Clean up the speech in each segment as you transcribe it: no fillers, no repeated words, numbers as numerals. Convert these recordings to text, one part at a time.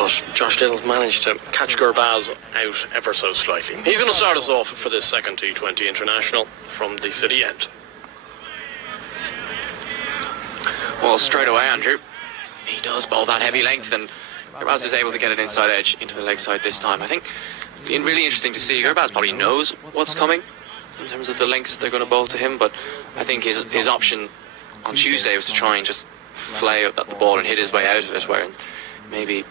But Josh Little's managed to catch Gurbaz out ever so slightly. He's going to start us off for this second T20 International from the city end. Well, straight away, Andrew, he does bowl that heavy length, and Gurbaz is able to get an inside edge into the leg side this time. I think it's really interesting to see. Gurbaz probably knows what's coming in terms of the lengths that they're going to bowl to him, but I think his option on Tuesday was to try and just flay at the ball and hit his way out of it, where maybe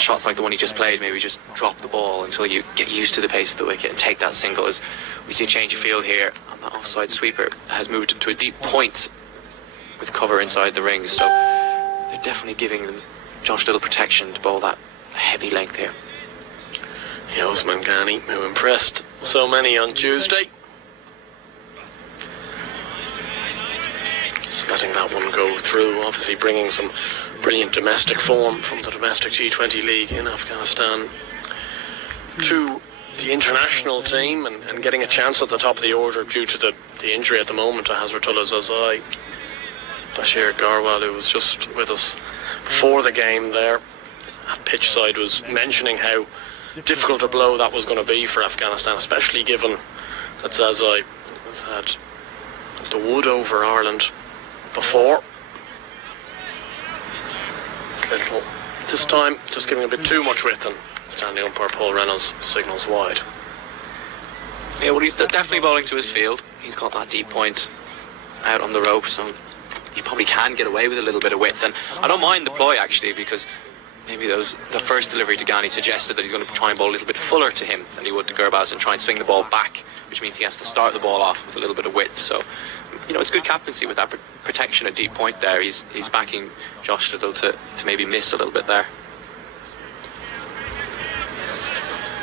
shots like the one he just played, maybe just drop the ball until you get used to the pace of the wicket and take that single. As we see a change of field here, and that offside sweeper has moved into a deep point with cover inside the rings, so they're definitely giving them Josh Little protection to bowl that heavy length here. Osman Ghani, who impressed so many on Tuesday, just letting that one go through, obviously bringing some brilliant domestic form from the domestic T20 league in Afghanistan to the international team, and getting a chance at the top of the order due to the injury at the moment to Hazratullah Zazai. Bashir Garwal, who was just with us before the game there at pitch side, was mentioning how difficult a blow that was going to be for Afghanistan, especially given that Zazai has had the wood over Ireland before. Little this time just giving a bit too much width, and standing umpire Paul Reynolds signals wide. Yeah, well, he's definitely bowling to his field. He's got that deep point out on the rope, so he probably can get away with a little bit of width. And I don't mind the ploy, actually, because maybe the first delivery to Ghani suggested that he's going to try and bowl a little bit fuller to him than he would to Gurbaz and try and swing the ball back, which means he has to start the ball off with a little bit of width. So, it's good captaincy with that protection at deep point there. He's backing Josh Little to maybe miss a little bit there.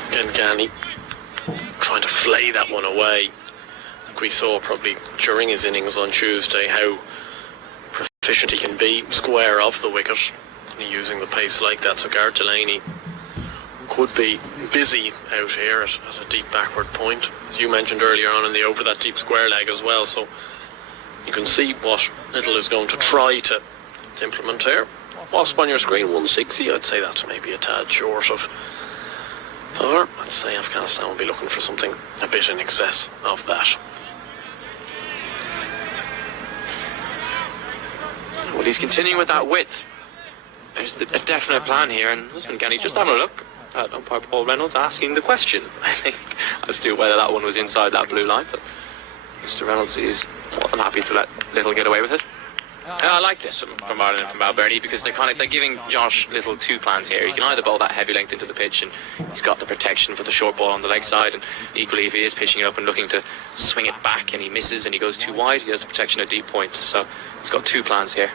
Again, Ghani trying to flay that one away. I think we saw probably during his innings on Tuesday how proficient he can be square of the wicket, using the pace like that. So Gareth Delaney could be busy out here at a deep backward point, as you mentioned earlier on in the over, that deep square leg as well. So you can see what Little is going to try to implement here. Wasp on your screen, 160. I'd say that's maybe a tad short of. However, I'd say Afghanistan will be looking for something a bit in excess of that. Well, he's continuing with that width. There's a definite plan here, and Usman Ghani just having a look at umpire Paul Reynolds asking the question, I think, as to whether that one was inside that blue line. But Mr. Reynolds is more than happy to let Little get away with it. I like this from Ireland and from Balbernie, because they're giving Josh Little two plans here. He can either bowl that heavy length into the pitch, and he's got the protection for the short ball on the leg side, and equally if he is pitching it up and looking to swing it back and he misses and he goes too wide, he has the protection at deep point. So he's got two plans here.